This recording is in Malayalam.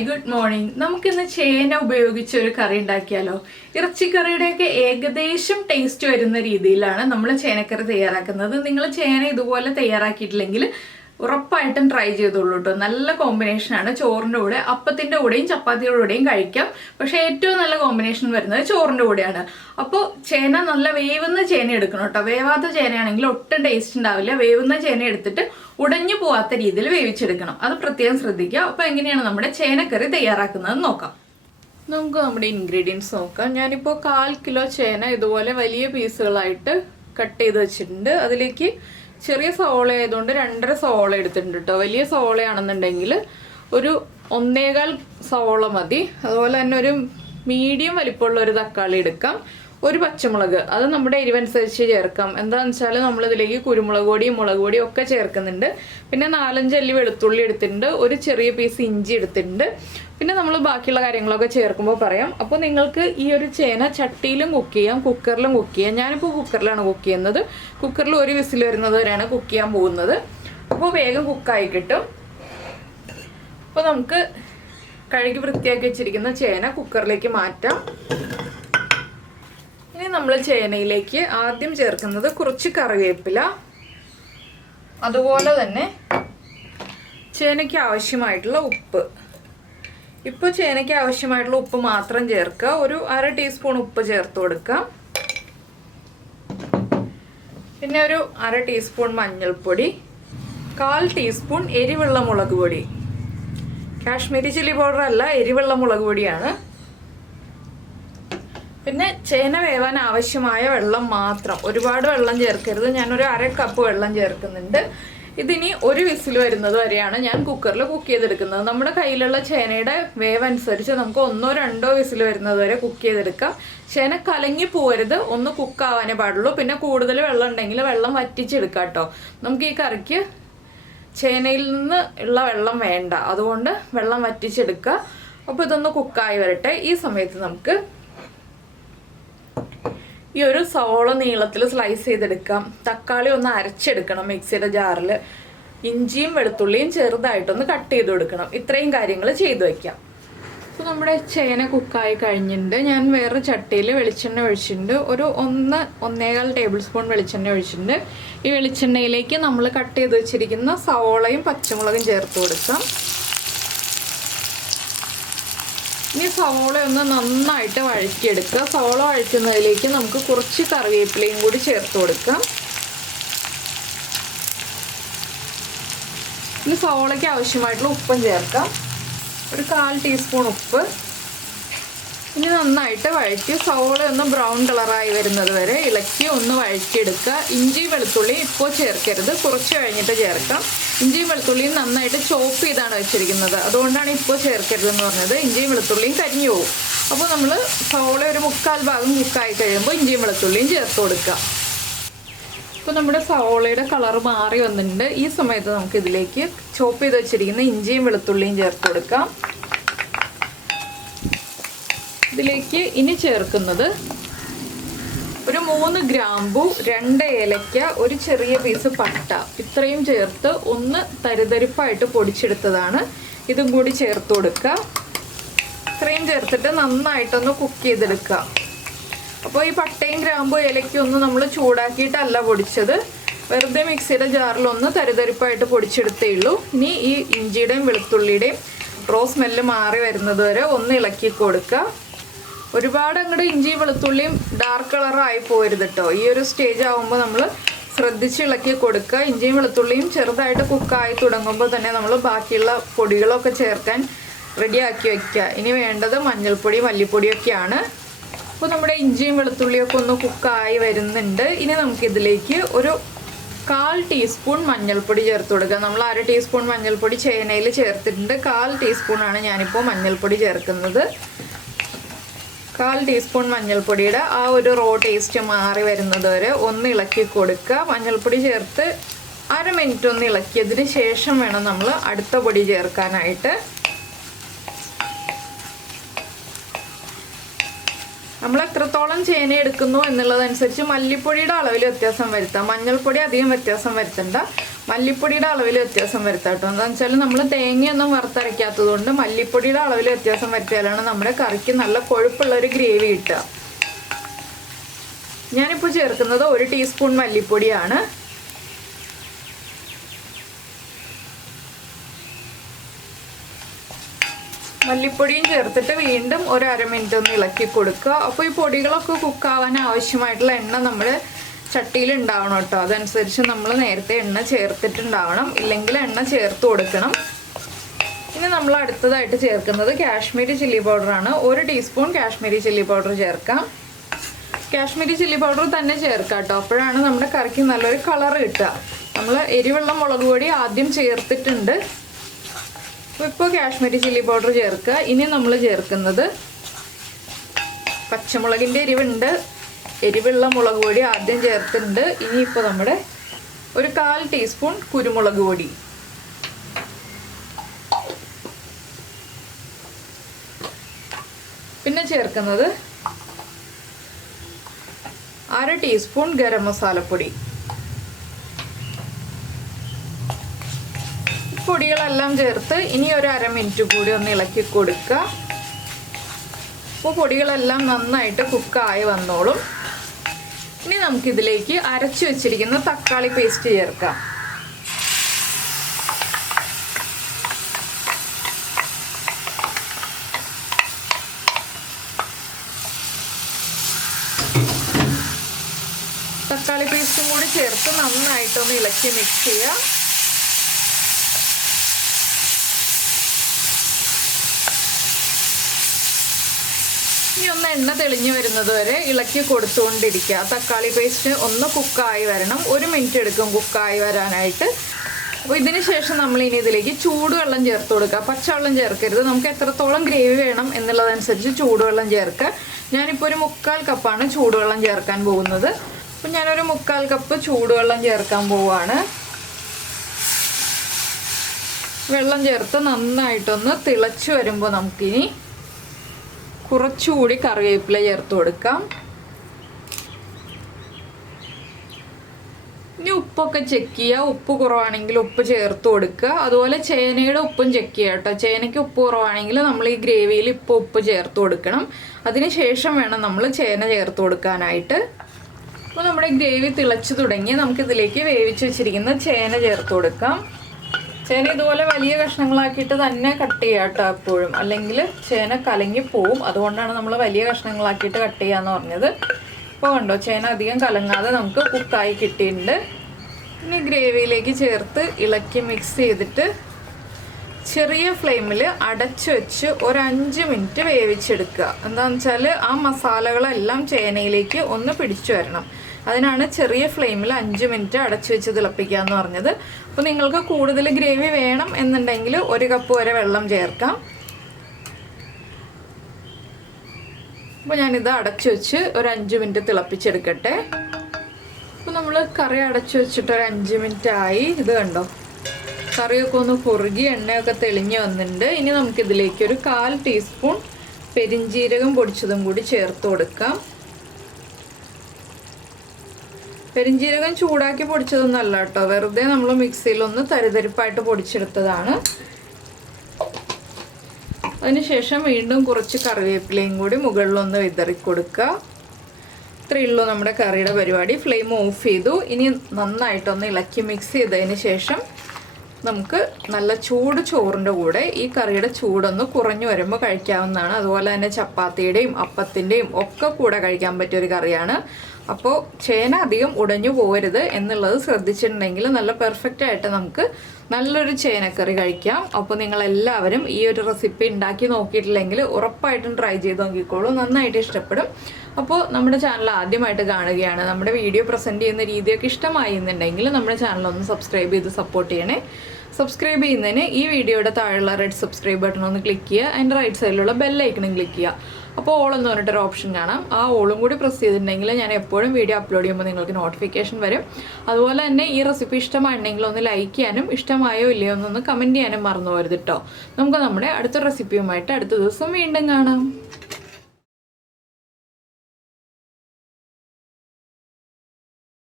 Hi good morning. നമുക്കിന്ന് ചേന ഉപയോഗിച്ച് ഒരു കറി ഉണ്ടാക്കിയാലോ? ഇറച്ചിക്കറിയുടെയൊക്കെ ഏകദേശം ടേസ്റ്റ് വരുന്ന രീതിയിലാണ് നമ്മൾ ചേനക്കറി തയ്യാറാക്കുന്നത്. നിങ്ങൾ ചേന ഇതുപോലെ തയ്യാറാക്കിയിട്ടില്ലെങ്കിൽ ഉറപ്പായിട്ടും ട്രൈ ചെയ്തോളൂ കേട്ടോ. നല്ല കോമ്പിനേഷനാണ്. ചോറിൻ്റെ കൂടെ, അപ്പത്തിൻ്റെ കൂടെയും ചപ്പാത്തിയുടെ കൂടെയും കഴിക്കാം. പക്ഷെ ഏറ്റവും നല്ല കോമ്പിനേഷൻ വരുന്നത് ചോറിൻ്റെ കൂടെയാണ്. അപ്പോൾ ചേന നല്ല വേവുന്ന ചേന എടുക്കണം കേട്ടോ. വേവാത്ത ചേനയാണെങ്കിൽ ഒട്ടും ടേസ്റ്റ് ഉണ്ടാവില്ല. വേവുന്ന ചേന എടുത്തിട്ട് ഉടഞ്ഞു പോവാത്ത രീതിയിൽ വേവിച്ചെടുക്കണം. അത് പ്രത്യേകം ശ്രദ്ധിക്കുക. അപ്പോൾ എങ്ങനെയാണ് നമ്മുടെ ചേനക്കറി തയ്യാറാക്കുന്നത് നോക്കാം. നമുക്ക് നമ്മുടെ ഇൻഗ്രീഡിയൻസ് നോക്കാം. ഞാനിപ്പോൾ 1/4 കിലോ ചേന ഇതുപോലെ വലിയ പീസുകളായിട്ട് കട്ട് ചെയ്ത് വെച്ചിട്ടുണ്ട്. അതിലേക്ക് ചെറിയ സവോള ആയതുകൊണ്ട് 2.5 സവോള എടുത്തിട്ടുണ്ട് കേട്ടോ. വലിയ സവോളയാണെന്നുണ്ടെങ്കിൽ ഒരു 1.25 സവോള മതി. അതുപോലെ തന്നെ ഒരു മീഡിയം വലിപ്പമുള്ള ഒരു തക്കാളി എടുക്കാം. ഒരു പച്ചമുളക്, അത് നമ്മുടെ എരിവനുസരിച്ച് ചേർക്കാം. എന്താണെന്ന് വെച്ചാൽ നമ്മളിതിലേക്ക് കുരുമുളക് പൊടിയും മുളക് പൊടിയും ഒക്കെ ചേർക്കുന്നുണ്ട്. പിന്നെ 4-5 അല്ലി വെളുത്തുള്ളി എടുത്തിട്ടുണ്ട്. ഒരു ചെറിയ പീസ് ഇഞ്ചി എടുത്തിട്ടുണ്ട്. പിന്നെ നമ്മൾ ബാക്കിയുള്ള കാര്യങ്ങളൊക്കെ ചേർക്കുമ്പോൾ പറയാം. അപ്പോൾ നിങ്ങൾക്ക് ഈ ഒരു ചേന ചട്ടിയിലും കുക്ക് ചെയ്യാം, കുക്കറിലും കുക്ക് ചെയ്യാം. ഞാനിപ്പോൾ കുക്കറിലാണ് കുക്ക് ചെയ്യുന്നത്. കുക്കറിൽ ഒരു വിസിൽ വരുന്നത് വരെയാണ് കുക്ക് ചെയ്യാൻ പോകുന്നത്. അപ്പോൾ വേഗം കുക്കായി കിട്ടും. അപ്പോൾ നമുക്ക് കഴുകി വൃത്തിയാക്കി വെച്ചിരിക്കുന്ന ചേന കുക്കറിലേക്ക് മാറ്റാം. ഇനി നമ്മൾ ചേനയിലേക്ക് ആദ്യം ചേർക്കുന്നത് കുറച്ച് കറിവേപ്പില, അതുപോലെ തന്നെ ചേനയ്ക്ക് ആവശ്യമായിട്ടുള്ള ഉപ്പ്. ഇപ്പോൾ ചേനയ്ക്ക് ആവശ്യമായിട്ടുള്ള ഉപ്പ് മാത്രം ചേർക്കുക. ഒരു 1/2 ടീസ്പൂൺ ഉപ്പ് ചേർത്ത് കൊടുക്കാം. പിന്നെ ഒരു 1/2 ടീസ്പൂൺ മഞ്ഞൾപ്പൊടി, 1/4 ടീസ്പൂൺ എരിവുള്ള മുളക് പൊടി. കാശ്മീരി ചില്ലി പൗഡർ അല്ല, എരിവുള്ള മുളക് പൊടിയാണ്. പിന്നെ ചേന വേവാൻ ആവശ്യമായ വെള്ളം മാത്രം, ഒരുപാട് വെള്ളം ചേർക്കരുത്. ഞാനൊരു 1/2 കപ്പ് വെള്ളം ചേർക്കുന്നുണ്ട്. ഇതിനി ഒരു വിസിൽ വരുന്നത് വരെയാണ് ഞാൻ കുക്കറിൽ കുക്ക് ചെയ്തെടുക്കുന്നത്. നമ്മുടെ കയ്യിലുള്ള ചേനയുടെ വേവ് അനുസരിച്ച് നമുക്ക് 1-2 വിസിൽ വരുന്നത് വരെ കുക്ക് ചെയ്തെടുക്കാം. ചേന കലങ്ങി പോകരുത്, ഒന്ന് കുക്കാവാനേ പാടുള്ളൂ. പിന്നെ കൂടുതൽ വെള്ളം ഉണ്ടെങ്കിൽ വെള്ളം വറ്റിച്ചെടുക്കാം കേട്ടോ. നമുക്ക് ഈ കറിക്ക് ചേനയിൽ നിന്ന് ഉള്ള വെള്ളം വേണ്ട, അതുകൊണ്ട് വെള്ളം വറ്റിച്ചെടുക്കുക. അപ്പോൾ ഇതൊന്ന് കുക്കായി വരട്ടെ. ഈ സമയത്ത് നമുക്ക് ഈ ഒരു സവോള നീളത്തിൽ സ്ലൈസ് ചെയ്തെടുക്കാം. തക്കാളി ഒന്ന് അരച്ചെടുക്കണം മിക്സിയുടെ ജാറിൽ. ഇഞ്ചിയും വെളുത്തുള്ളിയും ചെറുതായിട്ടൊന്ന് കട്ട് ചെയ്ത് കൊടുക്കണം. ഇത്രയും കാര്യങ്ങൾ ചെയ്തു വയ്ക്കാം. അപ്പോൾ നമ്മുടെ ചേന കുക്കായി കഴിഞ്ഞിട്ടുണ്ട്. ഞാൻ വേറൊരു ചട്ടിയിൽ വെളിച്ചെണ്ണ ഒഴിച്ചിട്ടുണ്ട്. ഒരു 1-1.25 ടേബിൾ സ്പൂൺ വെളിച്ചെണ്ണ ഒഴിച്ചിട്ടുണ്ട്. ഈ വെളിച്ചെണ്ണയിലേക്ക് നമ്മൾ കട്ട് ചെയ്ത് വെച്ചിരിക്കുന്ന സവോളയും പച്ചമുളകും ചേർത്ത് കൊടുക്കാം. ഇനി സവോള ഒന്ന് നന്നായിട്ട് വഴറ്റിയെടുക്കുക. സവോള വഴറ്റുന്നതിലേക്ക് നമുക്ക് കുറച്ച് കറിവേപ്പിലയും കൂടി ചേർത്ത് കൊടുക്കാം. ഇനി സവോളയ്ക്ക് ആവശ്യമായിട്ടുള്ള ഉപ്പും ചേർക്കാം. ഒരു 1/4 ടീസ്പൂൺ ഉപ്പ്. ഇനി നന്നായിട്ട് വഴറ്റി സവോള ഒന്ന് ബ്രൗൺ കളറായി വരുന്നത് വരെ ഇളക്കി ഒന്ന് വഴറ്റിയെടുക്കുക. ഇഞ്ചി വെളുത്തുള്ളി ഇപ്പോൾ ചേർക്കരുത്, കുറച്ച് കഴിഞ്ഞിട്ട് ചേർക്കാം. ഇഞ്ചിയും വെളുത്തുള്ളിയും നന്നായിട്ട് ചോപ്പ് ചെയ്താണ് വെച്ചിരിക്കുന്നത്, അതുകൊണ്ടാണ് ഇപ്പോൾ ചേർക്കരുതെന്ന് പറഞ്ഞത്. ഇഞ്ചിയും വെളുത്തുള്ളിയും കരിഞ്ഞു പോകും. അപ്പോൾ നമ്മൾ സവോള ഒരു 1/4 ഭാഗം കുക്കായി കഴിയുമ്പോൾ ഇഞ്ചിയും വെളുത്തുള്ളിയും ചേർത്ത് കൊടുക്കുക. ഇപ്പോൾ നമ്മുടെ സവോളയുടെ കളർ മാറി വന്നിട്ടുണ്ട്. ഈ സമയത്ത് നമുക്ക് ഇതിലേക്ക് ചോപ്പ് ചെയ്ത് വെച്ചിരിക്കുന്ന ഇഞ്ചിയും വെളുത്തുള്ളിയും ചേർത്ത് കൊടുക്കാം. ഇതിലേക്ക് ഇനി ചേർക്കുന്നത് ഒരു 3 ഗ്രാമ്പു, 2 ഏലക്ക, ഒരു ചെറിയ പീസ് പട്ട. ഇത്രയും ചേർത്ത് ഒന്ന് തരിതരിപ്പായിട്ട് പൊടിച്ചെടുത്തതാണ്. ഇതും കൂടി ചേർത്ത് കൊടുക്കുക. ഇത്രയും ചേർത്തിട്ട് നന്നായിട്ടൊന്ന് കുക്ക് ചെയ്തെടുക്കുക. അപ്പോൾ ഈ പട്ടയും ഗ്രാമ്പും ഏലക്കയും ഒന്നും നമ്മൾ ചൂടാക്കിയിട്ടല്ല പൊടിച്ചത്, വെറുതെ മിക്സിയുടെ ജാറിലൊന്ന് തരിതരിപ്പായിട്ട് പൊടിച്ചെടുത്തേ ഉള്ളൂ. ഇനി ഈ ഇഞ്ചിയുടെയും വെളുത്തുള്ളിയുടെയും സ്മെല്ല് മാറി വരുന്നത് വരെ ഒന്ന് ഇളക്കി കൊടുക്കുക. ഒരുപാട് അങ്ങോട്ട് ഇഞ്ചി വെളുത്തുള്ളിയും ഡാർക്ക് കളറായി പോരുത് കേട്ടോ. ഈ ഒരു സ്റ്റേജ് ആകുമ്പോൾ നമ്മൾ ശ്രദ്ധിച്ച് ഇളക്കി കൊടുക്കുക. ഇഞ്ചിയും വെളുത്തുള്ളിയും ചെറുതായിട്ട് കുക്കായി തുടങ്ങുമ്പോൾ തന്നെ നമ്മൾ ബാക്കിയുള്ള പൊടികളൊക്കെ ചേർക്കാൻ റെഡിയാക്കി വയ്ക്കുക. ഇനി വേണ്ടത് മഞ്ഞൾപ്പൊടി, മല്ലിപ്പൊടിയൊക്കെയാണ്. അപ്പോൾ നമ്മുടെ ഇഞ്ചിയും വെളുത്തുള്ളിയൊക്കെ ഒന്ന് കുക്കായി വരുന്നുണ്ട്. ഇനി നമുക്കിതിലേക്ക് ഒരു 1/4 ടീസ്പൂൺ മഞ്ഞൾപ്പൊടി ചേർത്ത് കൊടുക്കുക. നമ്മൾ 1/2 ടീസ്പൂൺ മഞ്ഞൾപ്പൊടി ചേനയിൽ ചേർത്തിട്ടുണ്ട്. 1/4 ടീസ്പൂണാണ് ഞാനിപ്പോൾ മഞ്ഞൾപ്പൊടി ചേർക്കുന്നത്. 1/4 ടീസ്പൂൺ മഞ്ഞൾപ്പൊടിയുടെ ആ ഒരു റോ ടേസ്റ്റ് മാറി വരുന്നത് വരെ ഒന്ന് ഇളക്കി കൊടുക്കുക. മഞ്ഞൾപ്പൊടി ചേർത്ത് 1/2 മിനിറ്റ് ഒന്ന് ഇളക്കിയതിന് ശേഷം വേണം നമ്മൾ അടുത്ത പൊടി ചേർക്കാനായിട്ട്. നമ്മൾ എത്രത്തോളം ചേന എടുക്കുന്നു എന്നുള്ളതനുസരിച്ച് മല്ലിപ്പൊടിയുടെ അളവിൽ വ്യത്യാസം വരുത്താം. മഞ്ഞൾപ്പൊടി അധികം വ്യത്യാസം വരുത്തണ്ട. മല്ലിപ്പൊടിയുടെ അളവിൽ വ്യത്യാസം വരുത്താം കേട്ടോ. എന്താണെന്ന് വെച്ചാൽ നമ്മൾ തേങ്ങയൊന്നും വറുത്തരയ്ക്കാത്തത് കൊണ്ട് മല്ലിപ്പൊടിയുടെ അളവിൽ വ്യത്യാസം വരുത്തിയാലാണ് നമ്മുടെ കറിക്ക് നല്ല കൊഴുപ്പുള്ള ഒരു ഗ്രേവി കിട്ടുക. ഞാനിപ്പോൾ ചേർക്കുന്നത് 1 ടീസ്പൂൺ മല്ലിപ്പൊടിയാണ്. മല്ലിപ്പൊടിയും ചേർത്തിട്ട് വീണ്ടും ഒരു അരമിനിറ്റ് ഒന്ന് ഇളക്കി കൊടുക്കുക. അപ്പോൾ ഈ പൊടികളൊക്കെ കുക്കാവാൻ ആവശ്യമായിട്ടുള്ള എണ്ണ നമ്മൾ ചട്ടിയിൽ ഉണ്ടാവണം കേട്ടോ. അതനുസരിച്ച് നമ്മൾ നേരത്തെ എണ്ണ ചേർത്തിട്ടുണ്ടാവണം, ഇല്ലെങ്കിൽ എണ്ണ ചേർത്ത് കൊടുക്കണം. ഇനി നമ്മൾ അടുത്തതായിട്ട് ചേർക്കുന്നത് കാശ്മീരി ചില്ലി പൗഡറാണ്. 1 ടീസ്പൂൺ കാശ്മീരി ചില്ലി പൗഡർ ചേർക്കാം. കാശ്മീരി ചില്ലി പൗഡർ തന്നെ ചേർക്കാം കേട്ടോ, അപ്പോഴാണ് നമ്മുടെ കറിക്ക് നല്ലൊരു കളർ കിട്ടുക. നമ്മൾ എരിവുള്ള മുളക് പൊടി ആദ്യം ചേർത്തിട്ടുണ്ട്. ഇപ്പോൾ കാശ്മീരി ചില്ലി പൗഡർ ചേർക്കുക. ഇനി നമ്മൾ ചേർക്കുന്നത് പച്ചമുളകിൻ്റെ എരിവുണ്ട്, എരിവുള്ള മുളക് പൊടി ആദ്യം ചേർത്തിട്ടുണ്ട്. ഇനിയിപ്പോൾ നമ്മുടെ ഒരു 1/4 ടീസ്പൂൺ കുരുമുളക് പൊടി, പിന്നെ ചേർക്കുന്നത് 1/2 ടീസ്പൂൺ ഗരം മസാലപ്പൊടി. പൊടികളെല്ലാം ചേർത്ത് ഇനി ഒരു അരമിനിറ്റ് കൂടി ഒന്ന് ഇളക്കി കൊടുക്കുക. അപ്പോൾ പൊടികളെല്ലാം നന്നായിട്ട് കുക്കായി വന്നോളും. ഇനി നമുക്കിതിലേക്ക് അരച്ചു വെച്ചിരിക്കുന്ന തക്കാളി പേസ്റ്റ് ചേർക്കാം. തക്കാളി പേസ്റ്റും കൂടി ചേർത്ത് നന്നായിട്ടൊന്ന് ഇളക്കി മിക്സ് ചെയ്യുക. ഇനി ഒന്ന് എണ്ണ തെളിഞ്ഞു വരുന്നത് വരെ ഇളക്കി കൊടുത്തുകൊണ്ടിരിക്കുക. തക്കാളി പേസ്റ്റ് ഒന്ന് കുക്കായി വരണം, 1 മിനിറ്റ് എടുക്കും കുക്കായി വരാനായിട്ട്. അപ്പോൾ ഇതിന് ശേഷം നമ്മൾ ഇനി ഇതിലേക്ക് ചൂടുവെള്ളം ചേർത്ത് കൊടുക്കുക. പച്ചവെള്ളം ചേർക്കരുത്, നമുക്ക് എത്രത്തോളം ഗ്രേവി വേണം എന്നുള്ളതനുസരിച്ച് ചൂടുവെള്ളം ചേർക്കുക. ഞാനിപ്പോൾ ഒരു 1/4 കപ്പാണ് ചൂടുവെള്ളം ചേർക്കാൻ പോകുന്നത്. അപ്പോൾ ഞാനൊരു 1/4 കപ്പ് ചൂടുവെള്ളം ചേർക്കാൻ പോവുകയാണ്. വെള്ളം ചേർത്ത് നന്നായിട്ടൊന്ന് തിളച്ച് വരുമ്പോൾ നമുക്കിനി കുറച്ചുകൂടി കറിവേപ്പില ചേർത്ത് കൊടുക്കാം. ഇനി ഉപ്പൊക്കെ ചെക്ക് ചെയ്യുക. ഉപ്പ് കുറവാണെങ്കിൽ ഉപ്പ് ചേർത്ത് കൊടുക്കുക. അതുപോലെ ചേനയുടെ ഉപ്പും ചെക്ക് ചെയ്യുക കേട്ടോ. ചേനയ്ക്ക് ഉപ്പ് കുറവാണെങ്കിൽ നമ്മൾ ഈ ഗ്രേവിയിൽ ഇപ്പോൾ ഉപ്പ് ചേർത്ത് കൊടുക്കണം. അതിന് ശേഷം വേണം നമ്മൾ ചേന ചേർത്ത് കൊടുക്കാനായിട്ട്. അപ്പോൾ നമ്മുടെ ഗ്രേവി തിളച്ച് തുടങ്ങി. നമുക്കിതിലേക്ക് വേവിച്ച് വെച്ചിരിക്കുന്ന ചേന ചേർത്ത് കൊടുക്കാം. ചേന ഇതുപോലെ വലിയ കഷ്ണങ്ങളാക്കിയിട്ട് തന്നെ കട്ട് ചെയ്യുക കേട്ടോ എപ്പോഴും, അല്ലെങ്കിൽ ചേന കലങ്ങി പോവും. അതുകൊണ്ടാണ് നമ്മൾ വലിയ കഷ്ണങ്ങളാക്കിയിട്ട് കട്ട് ചെയ്യാന്ന് പറഞ്ഞത്. ഇപ്പോൾ കണ്ടോ, ചേന അധികം കലങ്ങാതെ നമുക്ക് കുക്കായി കിട്ടിയിട്ടുണ്ട്. ഇനി ഗ്രേവിയിലേക്ക് ചേർത്ത് ഇളക്കി മിക്സ് ചെയ്തിട്ട് ചെറിയ ഫ്ലെയിമിൽ അടച്ചു വെച്ച് ഒരു 5 മിനിറ്റ് വേവിച്ചെടുക്കുക. എന്താണെന്ന് വെച്ചാൽ ആ മസാലകളെല്ലാം ചേനയിലേക്ക് ഒന്ന് പിടിച്ചു വരണം. അതിനാണ് ചെറിയ ഫ്ലെയിമിൽ 5 മിനിറ്റ് അടച്ചു വെച്ച് തിളപ്പിക്കുക എന്ന് പറഞ്ഞത്. അപ്പോൾ നിങ്ങൾക്ക് കൂടുതൽ ഗ്രേവി വേണം എന്നുണ്ടെങ്കിൽ 1 കപ്പ് വരെ വെള്ളം ചേർക്കാം. അപ്പോൾ ഞാനിത് അടച്ചു വെച്ച് ഒരു 5 മിനിറ്റ് തിളപ്പിച്ചെടുക്കട്ടെ. അപ്പോൾ നമ്മൾ കറി അടച്ചു വെച്ചിട്ട് ഒരു 5 മിനിറ്റ് ആയി. ഇത് കണ്ടോ, കറിയൊക്കെ ഒന്ന് കുറുകി എണ്ണയൊക്കെ തെളിഞ്ഞ് വന്നിട്ടുണ്ട്. ഇനി നമുക്കിതിലേക്ക് ഒരു 1/4 ടീസ്പൂൺ പെരിഞ്ജീരകം പൊടിച്ചതും കൂടി ചേർത്ത് കൊടുക്കാം. പെരിഞ്ജീരകം ചൂടാക്കി പൊടിച്ചതൊന്നല്ല കേട്ടോ, വെറുതെ നമ്മൾ മിക്സിയിലൊന്ന് തരിതരിപ്പായിട്ട് പൊടിച്ചെടുത്തതാണ്. അതിനുശേഷം വീണ്ടും കുറച്ച് കറിവേപ്പിലയും കൂടി മുകളിലൊന്ന് വിതറി കൊടുക്കുക. ഇത്രയേ ഉള്ളൂ നമ്മുടെ കറിയുടെ പരിപാടി. ഫ്ലെയിം ഓഫ് ചെയ്തു. ഇനി നന്നായിട്ടൊന്ന് ഇളക്കി മിക്സ് ചെയ്തതിന് ശേഷം നമുക്ക് നല്ല ചൂട് ചോറിൻ്റെ കൂടെ ഈ കറിയുടെ ചൂടൊന്ന് കുറഞ്ഞു വരുമ്പോൾ കഴിക്കാവുന്നതാണ്. അതുപോലെ തന്നെ ചപ്പാത്തിയുടെയും അപ്പത്തിൻ്റെയും ഒക്കെ കൂടെ കഴിക്കാൻ പറ്റിയൊരു കറിയാണ്. അപ്പോൾ ചേന അധികം ഉടഞ്ഞു പോകരുത് എന്നുള്ളത് ശ്രദ്ധിച്ചിട്ടുണ്ടെങ്കിൽ നല്ല പെർഫെക്റ്റ് ആയിട്ട് നമുക്ക് നല്ലൊരു ചേനക്കറി കഴിക്കാം. അപ്പോൾ നിങ്ങളെല്ലാവരും ഈ ഒരു റെസിപ്പി ഉണ്ടാക്കി നോക്കിയിട്ടില്ലെങ്കിൽ ഉറപ്പായിട്ടും ട്രൈ ചെയ്ത് നോക്കിക്കോളൂ, നന്നായിട്ട് ഇഷ്ടപ്പെടും. അപ്പോൾ നമ്മുടെ ചാനൽ ആദ്യമായിട്ട് കാണുകയാണ്, നമ്മുടെ വീഡിയോ പ്രസൻറ്റ് ചെയ്യുന്ന രീതിയൊക്കെ ഇഷ്ടമായി എന്നുണ്ടെങ്കിൽ നമ്മുടെ ചാനലൊന്ന് സബ്സ്ക്രൈബ് ചെയ്ത് സപ്പോർട്ട് ചെയ്യണേ. സബ്സ്ക്രൈബ് ചെയ്യുന്നതിന് ഈ വീഡിയോയുടെ താഴെയുള്ള റെഡ് സബ്സ്ക്രൈബ് ബട്ടൺ ഒന്ന് ക്ലിക്ക് ചെയ്യുക, അതിൻ്റെ റൈറ്റ് സൈഡിലുള്ള ബെല്ലൈക്കണും ക്ലിക്ക് ചെയ്യുക. അപ്പോൾ ഓൾ എന്ന് പറഞ്ഞിട്ടൊരു ഓപ്ഷൻ കാണാം. ആ ഓളും കൂടി പ്രസ് ചെയ്തിട്ടുണ്ടെങ്കിൽ ഞാൻ എപ്പോഴും വീഡിയോ അപ്ലോഡ് ചെയ്യുമ്പോൾ നിങ്ങൾക്ക് നോട്ടിഫിക്കേഷൻ വരും. അതുപോലെ തന്നെ ഈ റെസിപ്പി ഇഷ്ടമായിട്ടുണ്ടെങ്കിൽ ഒന്ന് ലൈക്ക് ചെയ്യാനും ഇഷ്ടമായോ ഇല്ലയോ എന്നൊന്ന് കമൻറ്റ് ചെയ്യാനും മറന്നു പോകരുത് കേട്ടോ. നമുക്ക് നമ്മുടെ അടുത്ത റെസിപ്പിയുമായിട്ട് അടുത്ത ദിവസം വീണ്ടും കാണാം.